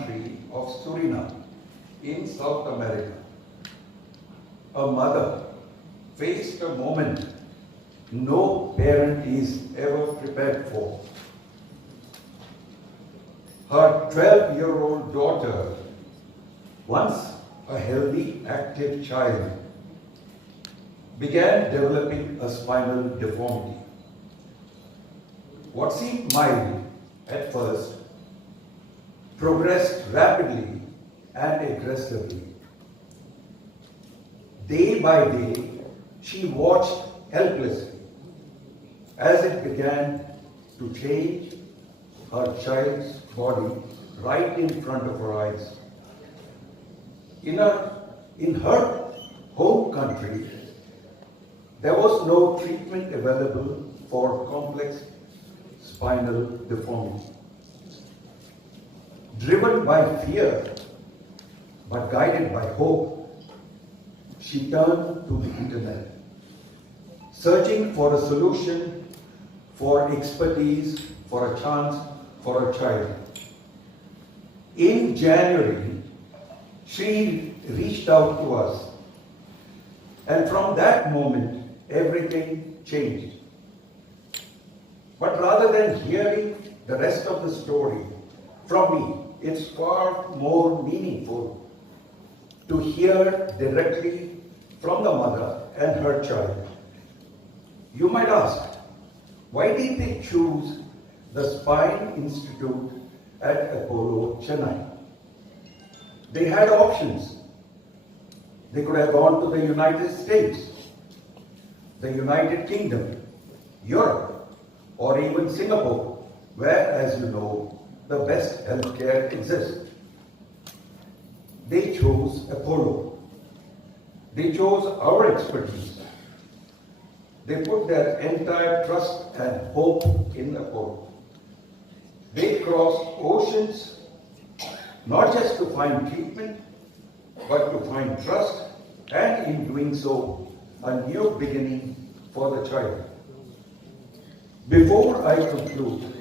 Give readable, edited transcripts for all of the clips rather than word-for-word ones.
country of Suriname in South America, a mother faced a moment no parent is ever prepared for. Her 12-year-old daughter, once a healthy, active child, began developing a spinal deformity. What seemed mild at first progressed rapidly and aggressively. Day by day, she watched helplessly as it began to change her child's body right in front of her eyes. In her home country, there was no treatment available for complex spinal deformity. Driven by fear, but guided by hope, she turned to the internet, searching for a solution, for expertise, for a chance for a child. In January, she reached out to us, and from that moment, everything changed. But rather than hearing the rest of the story from me, it's far more meaningful to hear directly from the mother and her child. You might ask, why did they choose the Spine Institute at Apollo, Chennai? They had options. They could have gone to the United States, the United Kingdom, Europe, or even Singapore, where, as you know, the best healthcare exists. They chose Apollo. They chose our expertise. They put their entire trust and hope in Apollo. They crossed oceans, not just to find treatment, but to find trust, and in doing so, a new beginning for the child. Before I conclude,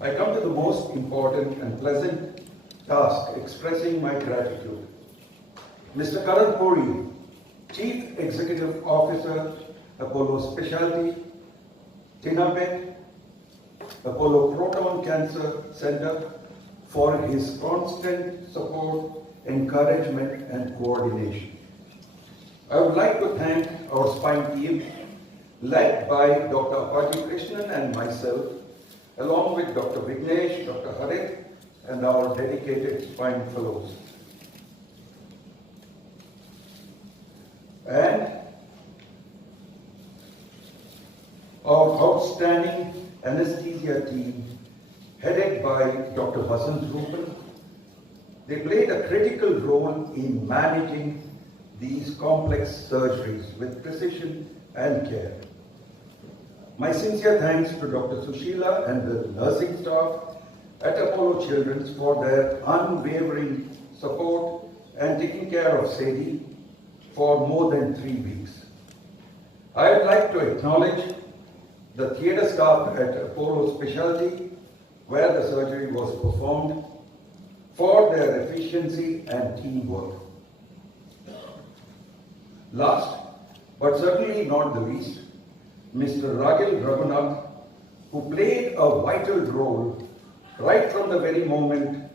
I come to the most important and pleasant task, expressing my gratitude. Mr. Karan Puri, Chief Executive Officer, Apollo Speciality, Teynampet, Apollo Proton Cancer Center, for his constant support, encouragement, and coordination. I would like to thank our spine team, led by Dr. Apati Krishnan and myself, along with Dr. Vignesh, Dr. Harit, and our dedicated spine fellows. And our outstanding anesthesia team, headed by Dr. Vasant Rupan. They played a critical role in managing these complex surgeries with precision and care. My sincere thanks to Dr. Sushila and the nursing staff at Apollo Children's for their unwavering support and taking care of Sadie for more than 3 weeks. I would like to acknowledge the theatre staff at Apollo Speciality, where the surgery was performed, for their efficiency and teamwork. Last, but certainly not the least, Mr. Ragil Raghunath, who played a vital role right from the very moment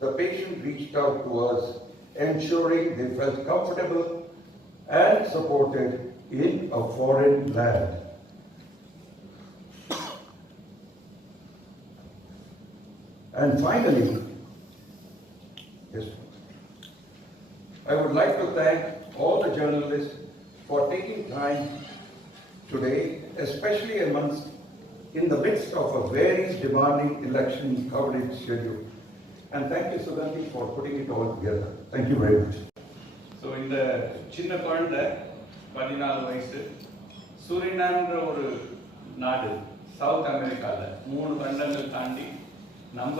the patient reached out to us, ensuring they felt comfortable and supported in a foreign land. And finally, yes, I would like to thank all the journalists for taking time today, especially in the midst of a very demanding election coverage schedule. And thank you, Sugandhi, for putting it all together. Thank you very much. So, in the Chinna Kuanda, 14 வயசு, சூரினாம்ன்ற ஒரு நாடு, சவுத் அமெரிக்கால 3 கண்டங்கள் தாண்டி நம்ம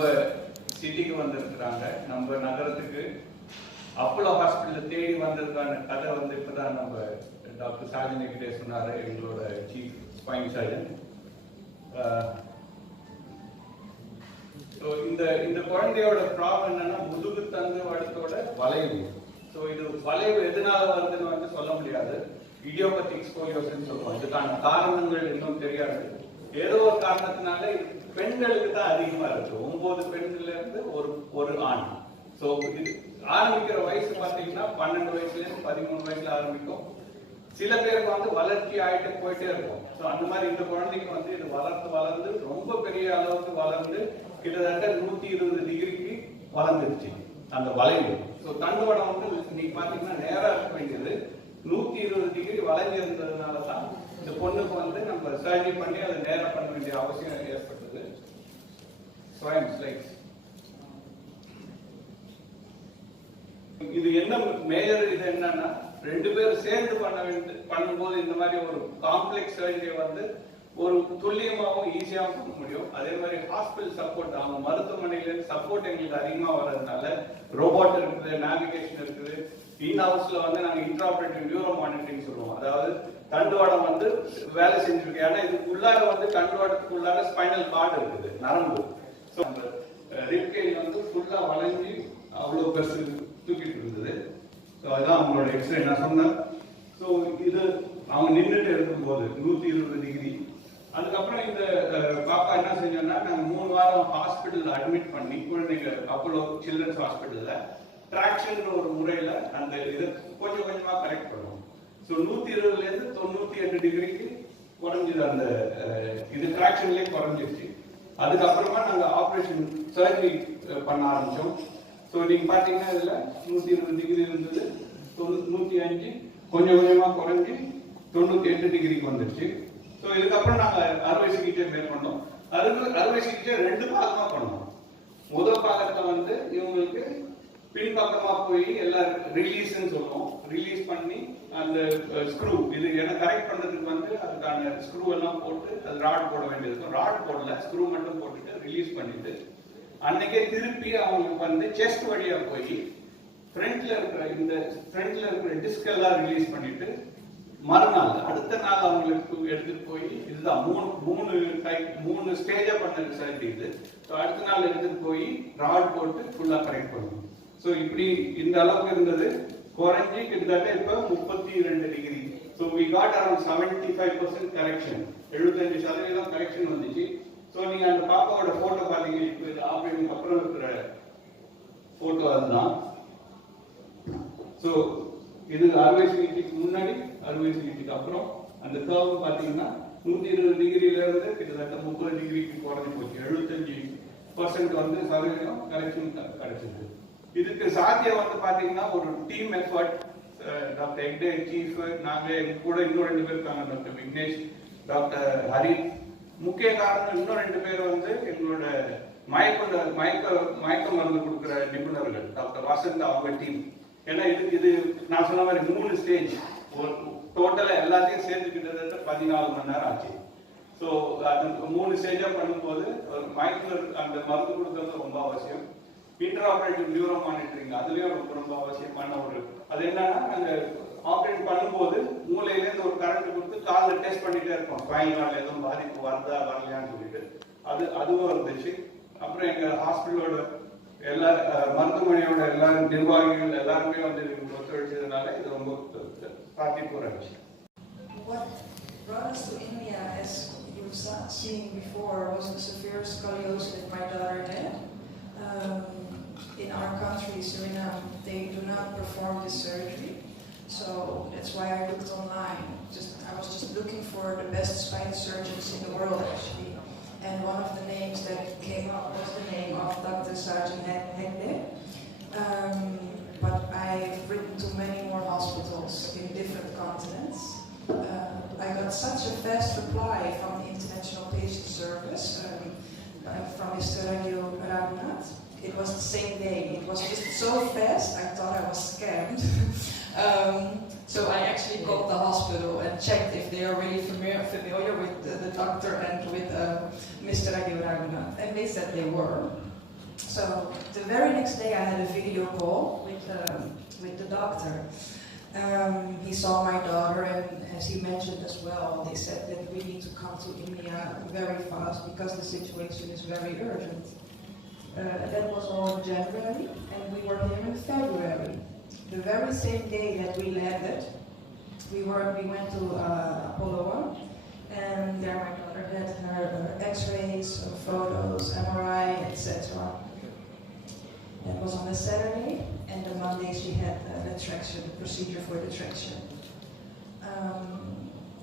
சிட்டிக்கு வந்திருக்கிறாங்க. நம்ம நகரத்துக்கு அப்போலோ ஹாஸ்பிட்டல் தேடி வந்திருக்கான கதை இப்பதான் நம்ம டாக்டர் சாஜன் கிட்டே சொன்னாரு, எங்களோட சீஃப் ஸ்பைன் சர்ஜன். ஸோ இந்த குழந்தையோட ப்ராப்ளம் என்னன்னா முதுகு தண்டு வடத்தோட வளைவு. ஸோ இது வளைவு எதனால வருதுன்னு வந்து சொல்ல முடியாது. இடியோபத்திக் ஸ்கோலியோசிஸ் சொல்லுவோம். இதுக்கான காரணங்கள் இன்னும் தெரியாது. ஏதோ ஒரு காரணத்தினால பெண்களுக்கு தான் அதிகமா இருக்கு. 9 பெண்கள்ல இருந்து ஒரு ஆண். ஸோ இது ஆரம்பிக்கிற வயசு பார்த்தீங்கன்னா 12 வயசுல இருந்து 13 வயசுல ஆரம்பிக்கும். சில பேருக்கு வந்து வளர்ச்சி ஆகிட்டு போயிட்டே இருக்கும். ஸோ அந்த மாதிரி இந்த குழந்தைக்கு வந்து இது வளர்ந்து ரொம்ப பெரிய அளவுக்கு வளர்ந்து கிட்டத்தட்ட 120 டிகிரிக்கு வளர்ந்துருச்சு அந்த வளைவு. ஸோ தண்டுவடம் வந்து நீங்க பாத்தீங்கன்னா நேரா இருக்க வேண்டியது 120 டிகிரி வளைஞ்சு இருந்ததுனால தான் இந்த பொண்ணுக்கு வந்து நம்ம சர்ஜரி பண்ணி அதை நேரம் பண்ண வேண்டிய அவசியம் ஏற்பட்டது. ஸ்லைட்ஸ். இது என்ன மேஜர் இது என்னன்னா 2 பேர் சேர்ந்து பண்ணும்போது இந்த மாதிரி ஒரு காம்ப்ளெக்ஸ் சர்ஜரியை வந்து ஒரு துல்லியமாகவும் ஈஸியாகவும் பண்ண முடியும். அதே மாதிரி ஹாஸ்பிட்டல் சப்போர்ட், அவங்க மருத்துவமனையில சப்போர்ட் எங்களுக்கு அதிகமா வர்றதுனால ரோபோட் இருக்குது, நேவிகேஷன் இருக்குது. இன் ஹவுஸ்ல வந்து நாங்க இன்ட்ராஆபரேட்டிவ் நியூரோ மானிட்டரிங் சொல்லுவோம். அதாவது தண்டுவாடம் வந்து வேலை செஞ்சிருக்கு. ஏன்னா இதுக்குள்ளார வந்து தண்டுவாடத்துக்குள்ளார ஸ்பைனல் கார்டு இருக்குது, நரம்பு. ஸோ அந்த ரிப்கேஜ் வந்து ஃபுல்லா வளைஞ்சி அவ்வளோ பெருசு தூக்கிட்டு இருந்தது. ஸோ அதுதான் அவங்களோட எக்ஸ்ரே நான் சொன்னேன். ஸோ இது அவங்க நின்றுட்டு இருக்கும்போது 120 டிகிரி. அதுக்கப்புறம் இந்த பாப்பா என்ன செஞ்சோம்னா நாங்கள் 3 வாரம் ஹாஸ்பிட்டலில் அட்மிட் பண்ணி குழந்தைங்க அப்போலோ சில்ட்ரன்ஸ் ஹாஸ்பிட்டலில் ட்ராக்ஷன் ஒரு முறையில் அந்த இதை கொஞ்சம் கொஞ்சமாக கரெக்ட் பண்ணுவோம். ஸோ 120லேருந்து 98 டிகிரிக்கு குறைஞ்சிது. அந்த இது ட்ராக்ஷன்லேயே குறைஞ்சிருச்சு. அதுக்கப்புறமா நாங்கள் ஆப்ரேஷன் சர்ஜரி பண்ண ஆரம்பித்தோம். ஸோ நீங்கள் பார்த்தீங்கன்னா இதில் 120 டிகிரி இருந்தது, 105 கொஞ்சம் கொஞ்சமாக குறைஞ்சி 98 டிகிரிக்கு வந்துருச்சு. ஸோ இதுக்கப்புறம் நாங்கள் அறுவை சிகிச்சை மேற்கொண்டோம். அறுவை சிகிச்சை 2 பாகமா பண்ணோம். முதல் பாகத்தை வந்து இவங்களுக்கு பின்பக்கமா போய் எல்லாம் ரிலீஸ்ன்னு சொல்லுவோம். ரிலீஸ் பண்ணி அந்த ஸ்க்ரூ இது என்ன கரெக்ட் பண்றதுக்கு வந்து அதுக்கான ஸ்க்ரூ எல்லாம் போட்டு அது ராட் போட வேண்டியது இருக்கும். ராட் போடல, ஸ்க்ரூ மட்டும் போட்டுட்டு ரிலீஸ் பண்ணிட்டு அன்னைக்கே திருப்பி அவங்களுக்கு வந்து செஸ்ட் வழியா போய் ஃப்ரண்ட்ல இருக்கிற டிஸ்க் எல்லாம் ரிலீஸ் பண்ணிட்டு மறுநாள் அடுத்த நாள் அவங்களுக்கு எடுத்துட்டு போய் இதுதான் மூணு ஸ்டேஜா பண்ண சர்ஜரி இது. அடுத்த நாள் எடுத்துட்டு போய் ராட் போட்டு ஃபுல்லா கரெக்ட் பண்ணுவோம். ஸோ இப்படி இந்த அளவுக்கு இருந்தது. குறைஞ்சி கிட்டத்தட்ட இப்ப 32 degree. So we got around 75% correction, 75% correction வந்துச்சு. ஸோ நீங்க அந்த பாப்பாவோட போட்டோ பாத்தீங்க, இப்போ இது ஆபரேஷனுக்கு அப்புறம் இருக்கிற போட்டோ அதுதான். ஸோ இது அறுவை சிகிச்சைக்கு முன்னாடி, அறுவை சிகிச்சைக்கு அப்புறம் அந்த கர்வ் பாத்தீங்கன்னா 120 டிகிரில இருந்து கிட்டத்தட்ட 30 டிகிரிக்கு குறைஞ்சி போச்சு. 75% வந்து சதவீதம் கரெக்ஷன் கிடைச்சது. இதுக்கு சாத்தியம் வந்து பாத்தீங்கன்னா ஒரு டீம் எஃபர்ட். டாக்டர் ஹெக்டே சீஃப், நாங்க கூட இன்னும் 2 பேர் இருக்காங்க, டாக்டர் விக்னேஷ், டாக்டர் ஹரி. முக்கிய காரணம் இன்னும் 2 பேர் வந்து எங்களோட மயக்க மருந்து கொடுக்குற நிபுணர்கள், டாக்டர் வசந்த், அவங்க டீம். ஏன்னா இது நான் சொன்ன மாதிரி 3 ஸ்டேஜ், டோட்டலா எல்லாத்தையும் சேர்ந்து கிட்டத்தட்ட 14 மணி நேரம் ஆச்சு. ஸோ அது 3 ஸ்டேஜா பண்ணும்போது அந்த மருந்து கொடுக்கறது ரொம்ப அவசியம். இன்ட்ராஆபரேட்டிவ் நியூரோ மானிட்டரிங் அதுலயும் ரொம்ப அவசியமான அது என்னன்னா நாங்க ஆப்ரேட் பண்ணும்போது மூளையிலேருந்து ஒரு கரண்ட் கொடுத்து காலில் டெஸ்ட் பண்ணிட்டே இருப்போம், ஸ்பைனல் எதுவும் பாதிப்பு வருதா வரலையான்னு சொல்லிட்டு. அதுவும் இருந்துச்சு. அப்புறம் எங்க ஹாஸ்பிட்டலோட எல்லா மருத்துவமனையோட எல்லா நிர்வாகிகள் எல்லாருமே வந்து ஒத்துழைச்சதுனால இது ரொம்ப சாத்தியக்கூறாச்சு. What brought us to India, as you've seen before, was the severe scoliosis that my daughter had. In our country, Suriname, they do not perform this surgery, so that's why I looked online. I was just looking for the best spine surgeons in the world, actually. And one of the names that came up was the name of Dr. Sergeant Hegde. But I've written to many more hospitals in different continents. I got such a fast reply from the International Patient Service, from Mr. Raghunath. It was the same day. It was just so fast, I thought I was scammed. So I actually called the hospital and checked if they are really familiar with the doctor and with Mr. Raghunath, and they said they were. So the very next day I had a video call with the doctor. He saw my daughter, and as he mentioned as well, they said that we need to come to India very fast because the situation is very urgent. That was all in January, and we were here in February. The very same day that we landed, we went to Apollo 1, and there my daughter had her X-rays, photos, MRI, etc. That was on a Saturday, and the Monday she had the traction, the procedure for the traction.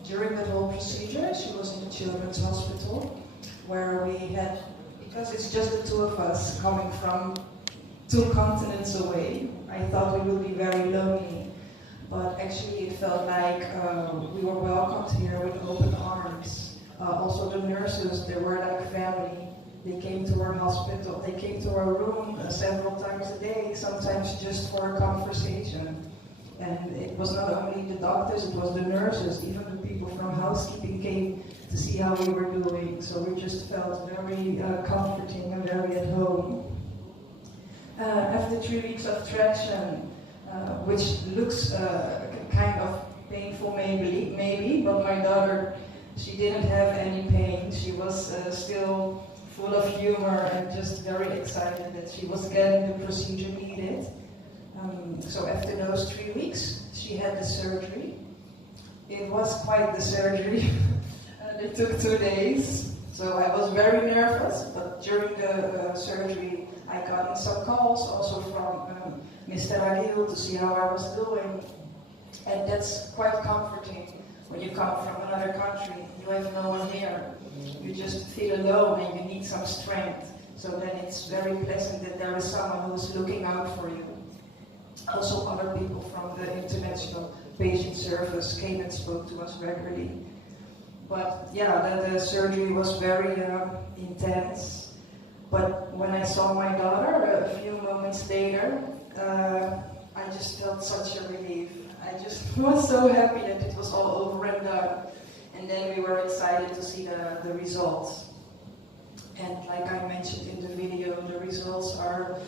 During that whole procedure, she was in the children's hospital, where we had, because it's just the two of us coming from 2 continents away, I thought we would be very lonely. But actually it felt like we were welcomed here with open arms. Also the nurses, they were like family. They came to our hospital, they came to our room several times a day, sometimes just for a conversation. And it was not only the doctors, it was the nurses, even the people from housekeeping came to see how we were doing. So we just felt very comforting and very at home. After 3 weeks of traction, which looks kind of painful maybe, but my daughter, she didn't have any pain. She was still full of humor and just very excited that she was getting the procedure needed. So after those 3 weeks, she had the surgery. It was quite the surgery. It took 2 days, so I was very nervous, but during the surgery, I got some calls also from Mr. Agil to see how I was doing, and that's quite comforting when you come from another country. You have no one here. You just feel alone and you need some strength. So then it's very pleasant that there is someone who's looking out for you. Also other people from the International Patient Service came and spoke to us regularly. But yeah, the surgery was very intense. But when I saw my daughter a few moments later, I just felt such a relief. I just was so happy that it was all over and done. And then we were excited to see the results. And like I mentioned in the video, the results are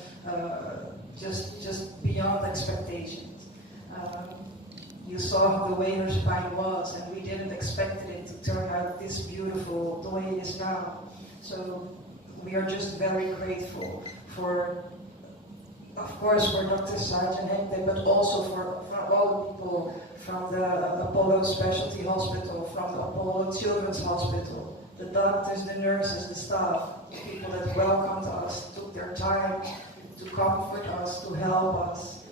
just beyond expectations. You saw the way her spine was, and we didn't expect it to turn out this beautiful the way it is now. So we are just very grateful for, of course, for Dr. Teynampet, but also for all the people from the Apollo Speciality Hospital, from the Apollo Children's Hospital, the doctors, the nurses, the staff, the people that welcomed us, took their time to comfort us, to help us.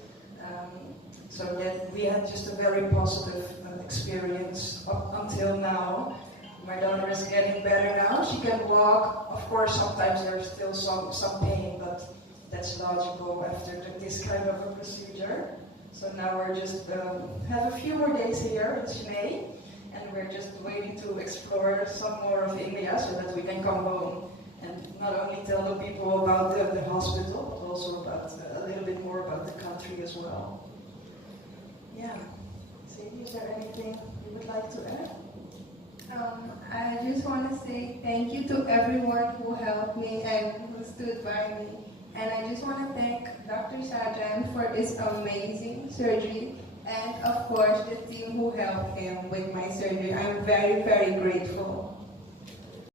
So that we had just a very positive experience up until now. My daughter is getting better now. She can walk. Of course, sometimes there's still some pain, but that's logical after this kind of a procedure. So now we're just have a few more days here in Chennai, and we're just waiting to explore some more of India so that we can come home and not only tell the people about the hospital, but also about a little bit more about the country as well. Yeah. Sadie, is there anything you would like to add? I just want to say thank you to everyone who helped me and who stood by me. And I just want to thank Dr. Sarjan for this amazing surgery, and of course the team who helped him with my surgery. I'm very, very grateful.